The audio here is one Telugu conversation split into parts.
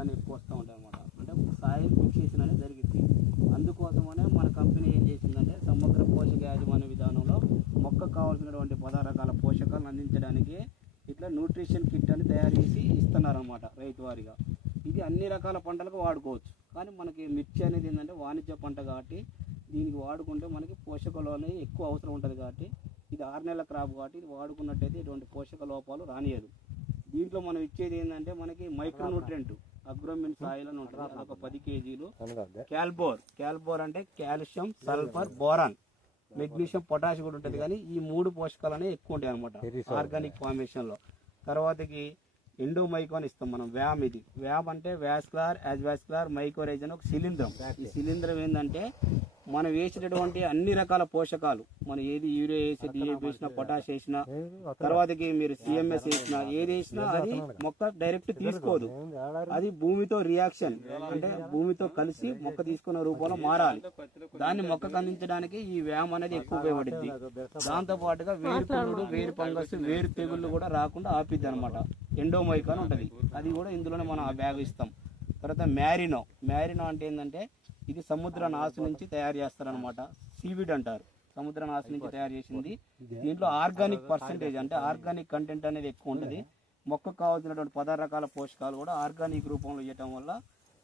కానీ ఎక్కువ వస్తూ ఉంటాయి అనమాట అంటే సాయం ఫిక్సేషన్ అనేది జరిగింది. అందుకోసమనే మన కంపెనీ ఏం చేసిందంటే సమగ్ర పోషక యాజమాన్య విధానంలో మొక్కకు కావాల్సినటువంటి పదారకాల పోషకాలను అందించడానికి ఇట్లా న్యూట్రిషన్ కిట్ అని తయారు చేసి ఇస్తున్నారనమాట రైతు వారిగా ఇది అన్ని రకాల పంటలకు వాడుకోవచ్చు. కానీ మనకి మిర్చి అనేది ఏంటంటే వాణిజ్య పంట కాబట్టి దీనికి వాడుకుంటే మనకి పోషకాలు అనేది ఎక్కువ అవసరం ఉంటుంది కాబట్టి ఇది ఆరు నెలల క్రాప్ కాబట్టి ఇది వాడుకున్నట్టయితే ఇటువంటి పోషక లోపాలు రానియదు దీంట్లో మనం ఇచ్చేది ఏంటంటే మనకి మైక్రో న్యూట్రియంట్ అగ్రోమిన్ సాయిల్ అని ఉంటుంది. అదొక పది కేజీలు. క్యాల్బోర్ క్యాల్బోర్ అంటే calcium sulphur boron. Magnesium potash కూడా ఉంటుంది. కానీ ఈ మూడు పోషకాలు అనేవి ఎక్కువ ఉంటాయి అనమాట ఆర్గానిక్ ఫార్మేషన్లో తర్వాతకి ఎండోమైకో అని ఇస్తాం మనం వ్యామ్ ఇది. వ్యామ్ అంటే వ్యాస్కులార్ యాజ్వాస్కులార్ మైకోరేజ్ అని ఒక శిలీంద్రం. ఈ శిలీంద్రం ఏంటంటే మనం వేసేటటువంటి అన్ని రకాల పోషకాలు మనం ఏది యూరియా వేసి డిఏపి వేసినా పొటాష్ వేసినా తర్వాతకి మీరు సిఎంఎస్ వేసినా ఏది వేసినా అది మొక్క డైరెక్ట్ తీసుకోదు. అది భూమితో రియాక్షన్ అంటే భూమితో కలిసి మొక్క తీసుకున్న రూపంలో మారాలి. దాన్ని మొక్కకు అందించడానికి ఈ వ్యామ్ అనేది ఎక్కువ ఉపయోగపడుద్ది. దాంతో పాటుగా వేరు పురుగుడు వేరు ఫంగస్ వేరు తెగుళ్ళు కూడా రాకుండా ఆపిద్ది అనమాట ఎండోమైక్ అని ఉంటది. అది కూడా ఇందులోనే మనం ఆ బ్యాగ్ ఇస్తాం తర్వాత మ్యారినో. మ్యారినో అంటే ఏంటంటే ఇది సముద్ర నాసు నుంచి తయారు చేస్తారనమాట సీవిడ్ అంటారు. సముద్ర నాసు నుంచి తయారు చేసింది. దీంట్లో ఆర్గానిక్ పర్సంటేజ్ అంటే ఆర్గానిక్ కంటెంట్ అనేది ఎక్కువ ఉంటుంది. మొక్కకు కావాల్సినటువంటి పదహారు రకాల పోషకాలు కూడా ఆర్గానిక్ రూపంలో ఇవ్వటం వల్ల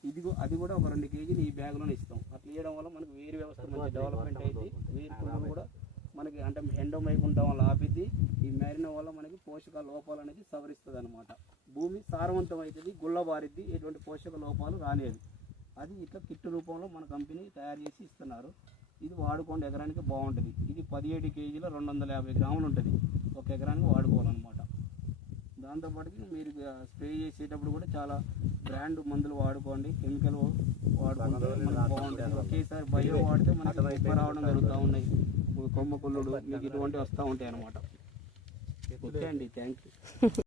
ఇది అది కూడా ఒక రెండు కేజీలు ఈ బ్యాగ్లోనే ఇస్తాం. అట్లా ఇవ్వడం వల్ల మనకు వేరు వ్యవస్థ మంచి డెవలప్మెంట్ అయింది వేరు కూడా మనకి అంటే ఎండోమైక్ ఉండడం వల్ల ఆపిద్ది. ఈ మ్యారిన వల్ల మనకి పోషక లోపాలు అనేది సవరిస్తుంది అనమాట భూమి సారవంతం అవుతుంది గుల్లబారిద్ది ఎటువంటి పోషక లోపాలు రాలేదు అది ఇట్లా కిట్టు రూపంలో మన కంపెనీ తయారు చేసి ఇస్తున్నారు. ఇది వాడుకోండి ఎకరానికి బాగుంటుంది. ఇది పదిహేడు కేజీలో రెండు వందల యాభై గ్రాములు ఉంటుంది. ఒక ఎకరానికి వాడుకోవాలన్నమాట. దాంతోపాటు మీరు స్ప్రే చేసేటప్పుడు కూడా చాలా బ్రాండ్ మందులు వాడుకోండి. కెమికల్ వాడుకుంటే మనకు బాగుంటుంది ఒకేసారి బయో వాడితే మనకి కుక్క రావడం జరుగుతూ ఉన్నాయి. కొమ్మ కుళ్ళుడు మీకు ఇటువంటి వస్తూ ఉంటాయి అన్నమాట ఓకే అండి థ్యాంక్ యూ.